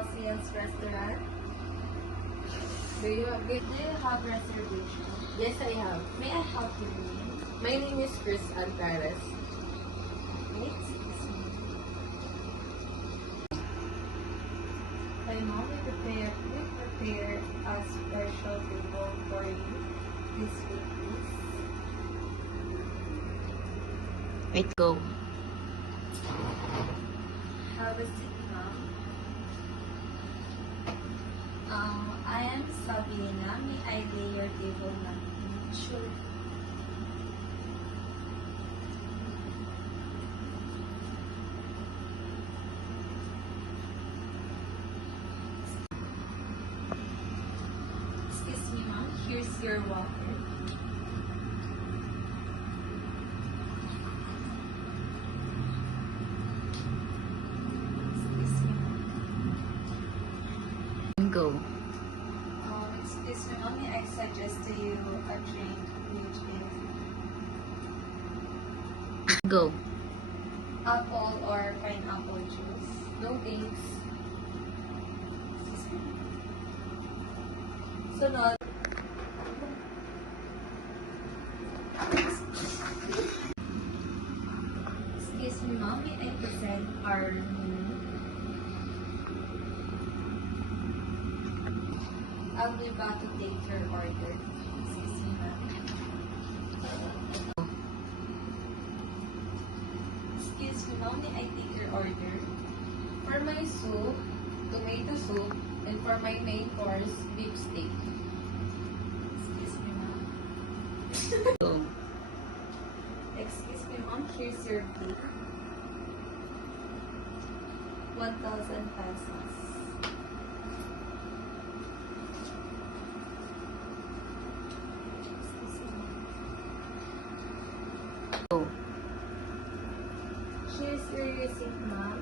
Celsius Restaurant. Do you have reservation? Yes, I have. May I help you with? My name is Chris Alcaraz. Wait, excuse me. My mom will prepare a special table for you this week, please. Wait, go. Have a seat, ma'am. I am Sabrina. May I lay your table, ma'am? Sure. Excuse me, ma'am. Here's your water. Excuse me, ma'am. Go. Excuse me, ma'am. May I suggest to you a drink which is Go. apple or pineapple juice? No thanks. Excuse me. Sunod. Excuse me, ma'am. May I present our menu? I'll be back to take your order. Excuse me, ma'am. Excuse me, ma'am. May I take your order? For my soup, tomato soup, and for my main course, beef steak. Excuse me, ma'am. Go. Excuse me, ma'am. Here's your bill. 1,000 pesos. Excuse me, ma'am. Go. Here's your receipt, ma'am.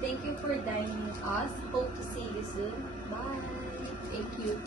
Thank you for dining with us. Hope to see you soon. Bye. Thank you.